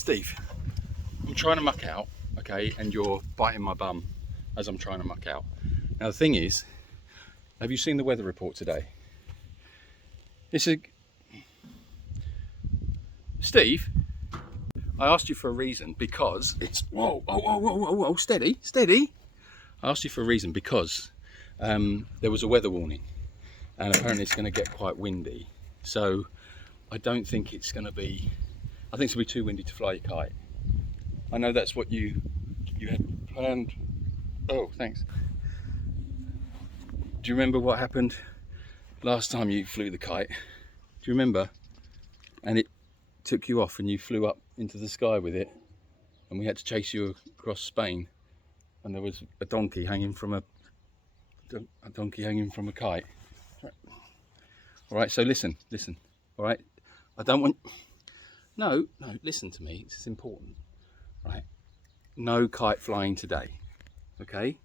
Steve, I'm trying to muck out, okay, and you're biting my bum as I'm trying to muck out. Now the thing is, have you seen the weather report today? Steve, I asked you for a reason because it's, whoa, steady. I asked you for a reason because there was a weather warning and apparently it's going to get quite windy. So I don't think it's going to be, I think it's going to be too windy to fly your kite. I know that's what you had planned. Oh, thanks. Do you remember what happened last time you flew the kite? Do you remember? And it took you off and you flew up into the sky with it and we had to chase you across Spain and there was a donkey hanging from a kite. All right, so listen, all right? I don't want, no, listen to me, it's important, right? No kite flying today, okay?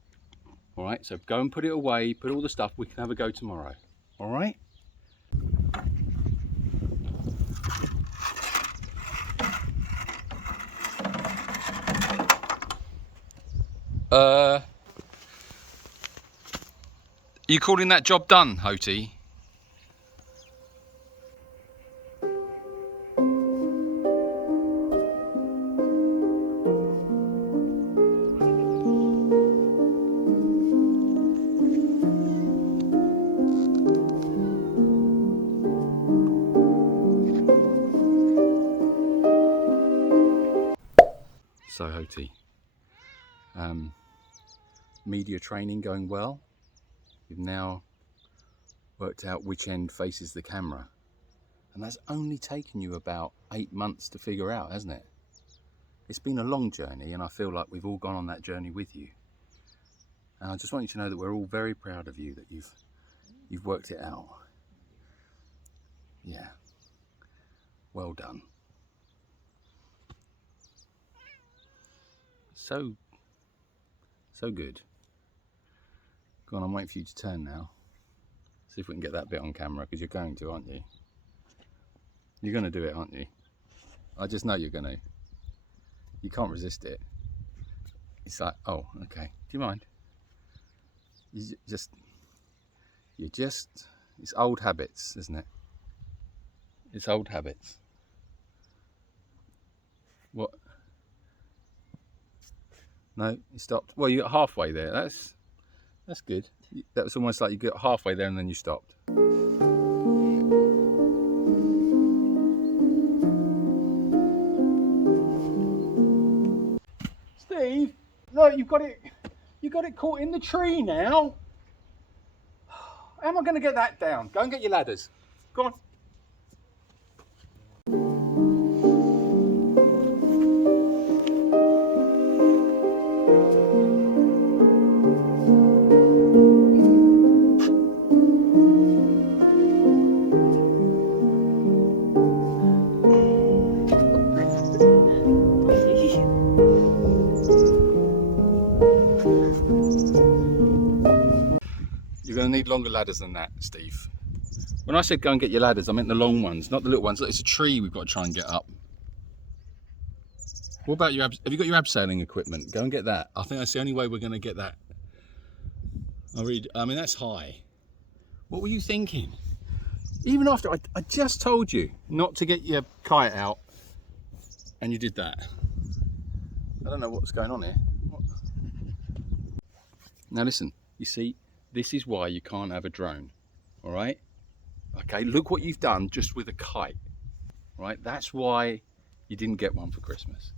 All right, so go and put it away, put all the stuff, we can have a go tomorrow, all right? You calling that job done, Hoti? So Hoti, media training going well. You've now worked out which end faces the camera. And that's only taken you about 8 months to figure out, hasn't it? It's been a long journey and I feel like we've all gone on that journey with you. And I just want you to know that we're all very proud of you, that you've worked it out. Yeah, well done. So good. Go on, I'm waiting for you to turn now. See if we can get that bit on camera, because you're going to, aren't you? You're going to do it, aren't you? I just know you're going to. You can't resist it. It's like, oh, okay. Do you mind? It's old habits, isn't it? It's old habits. What? No, you stopped. Well, you're halfway there. That's good. That was almost like you got halfway there and then you stopped. Steve, look, you got it caught in the tree now. How am I going to get that down? Go and get your ladders. Go on. You're going to need longer ladders than that, Steve. When I said go and get your ladders, I meant the long ones, not the little ones. Look, it's a tree we've got to try and get up. What about have you got your abseiling equipment? Go and get that. I think that's the only way we're going to get that. I mean, that's high. What were you thinking? Even after I just told you not to get your kite out and you did that. I don't know what's going on here. What? Now listen, you see, this is why you can't have a drone, all right? Okay, look what you've done just with a kite, right? That's why you didn't get one for Christmas.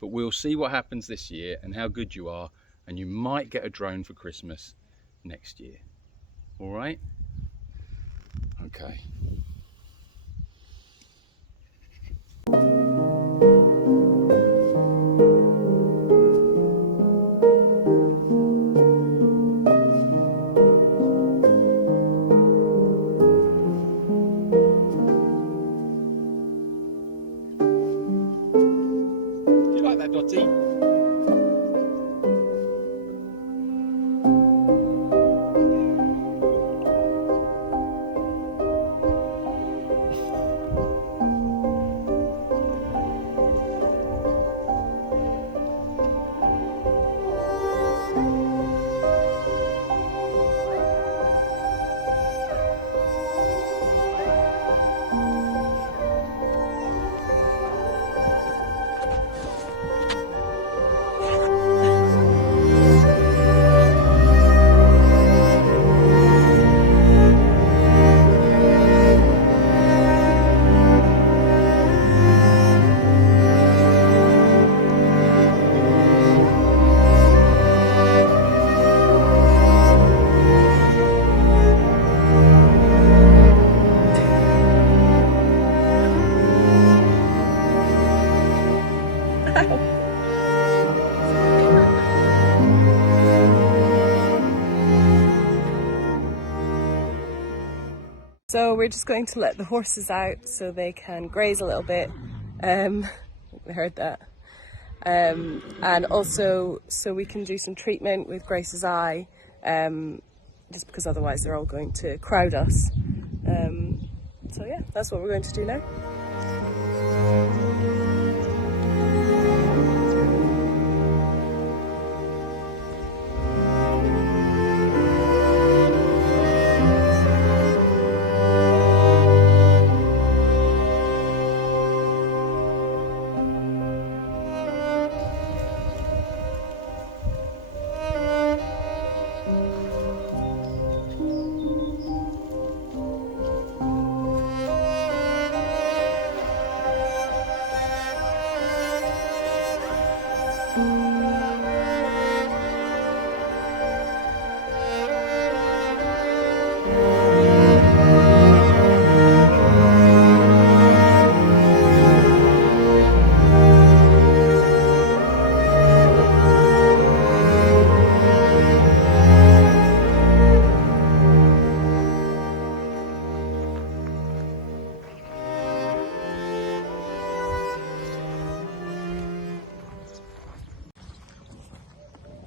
But we'll see what happens this year and how good you are, and you might get a drone for Christmas next year, all right? Okay. Do you like that, Dottie? So we're just going to let the horses out so they can graze a little bit. We heard that. And also so we can do some treatment with Grace's eye, just because otherwise they're all going to crowd us. So yeah, that's what we're going to do now.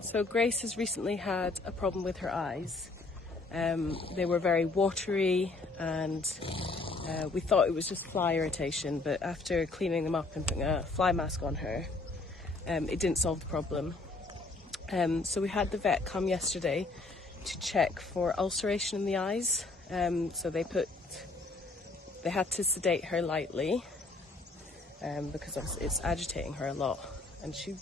So Grace has recently had a problem with her eyes. They were very watery, and we thought it was just fly irritation, but after cleaning them up and putting a fly mask on her, it didn't solve the problem. So we had the vet come yesterday to check for ulceration in the eyes. So they had to sedate her lightly, because obviously it's agitating her a lot, and she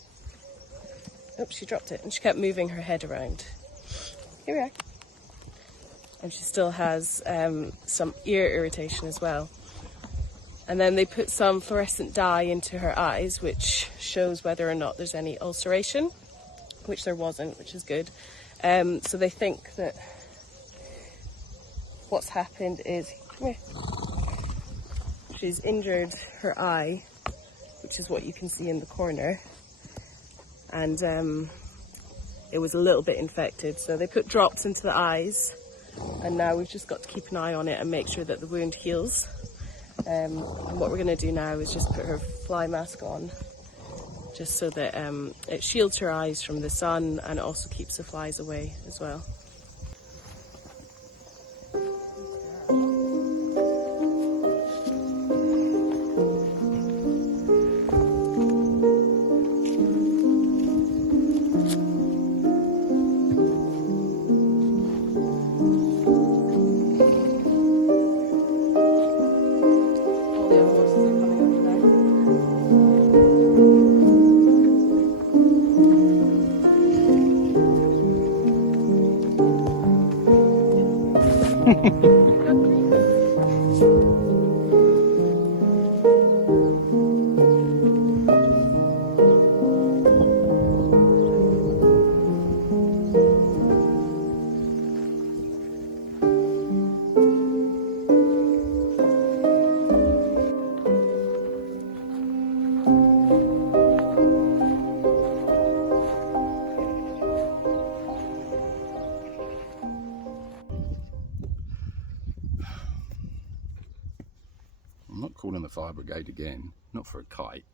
dropped it, and she kept moving her head around. Here we are. And she still has some ear irritation as well. And then they put some fluorescent dye into her eyes, which shows whether or not there's any ulceration, which there wasn't, which is good. So they think that what's happened is, come here, she's injured her eye, which is what you can see in the corner. And it was a little bit infected, so they put drops into the eyes, and now we've just got to keep an eye on it and make sure that the wound heals. And what we're going to do now is just put her fly mask on, just so that it shields her eyes from the sun, and it also keeps the flies away as well. I'm not calling the fire brigade again, not for a kite.